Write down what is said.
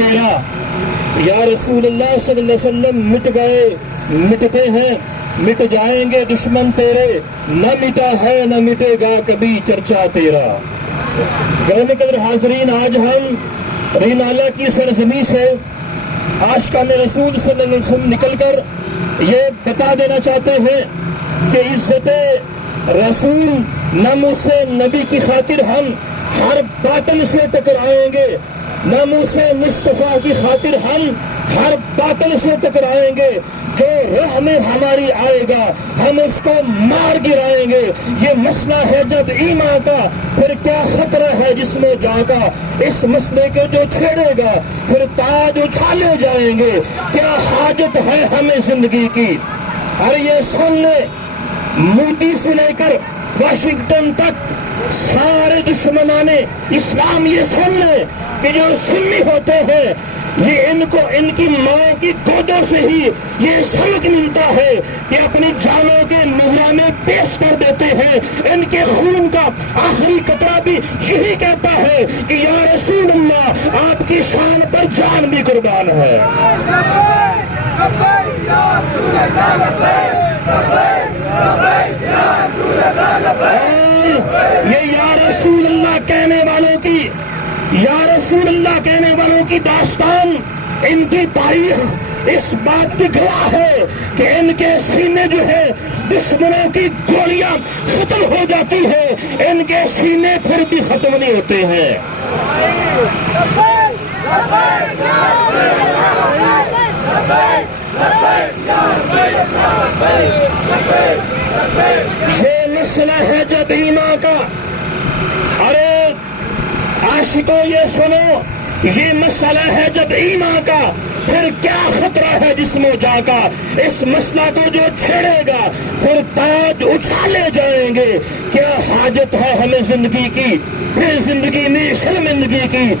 تیرا۔ یا رسول اللہ صلی اللہ علیہ وسلم مٹ گئے مٹتے ہیں مٹ جائیں گے دشمن تیرے، نہ مٹا ہے نہ مٹے گا کبھی چرچا تیرا۔ گرامی قدر حاضرین، آج ہم رینالہ کی سرزمین سے عاشقان رسول صلی اللہ علیہ وسلم نکل کر یہ بتا دینا چاہتے ہیں کہ عزت رسول ناموس نبی کی خاطر ہم ہر باطل سے ٹکرائیں گے، ناموس مصطفیٰ کی خاطر ہم ہر باطل سے ٹکرائیں گے، جو راہ میں ہماری آئے گا ہم اس کو مار گرائیں گے۔ یہ مسئلہ ہے جب ایمان کا، پھر کیا خطرہ ہے جسم و جاں کا، اس مسئلے کو جو چھیڑے گا پھر تاج اچھالے جائیں گے، کیا حاجت ہے ہمیں زندگی کی۔ اور یہ سن لے، مودی سے لے کر واشنگٹن تک سارے دشمنان اسلام یہ سن لے کہ جو سنی ہوتے ہیں یہ ان کی ماں کی گودوں سے ہی یہ سبق ملتا ہے کہ اپنی جانوں کے نذرانے پیش کر دیتے ہیں۔ ان کے خون کا آخری قطرہ بھی یہی کہتا ہے کہ یا رسول اللہ آپ کی شان پر جان بھی قربان ہے۔ یہ یا رسول اللہ کہنے والوں کی، یا رسول اللہ کہنے والوں کی داستان، ان کی تاریخ اس بات کی گواہ ہے کہ ان کے سینے جو ہے دشمنوں کی گولیاں ختم ہو جاتی ہے، ان کے سینے پھر بھی ختم نہیں ہوتے ہیں۔ یہ مسئلہ ہے جب ایمان کا۔ ارے عاشقوں یہ سنو، یہ مسئلہ ہے جب ایمان کا، پھر کیا خطرہ ہے جسم و جاں کا۔ اس مسئلہ کو جو چھیڑے گا پھر تاج اچھالے جائیں گے۔ کیا حاجت ہے ہمیں زندگی کی، پھر زندگی میں شرمندگی کی۔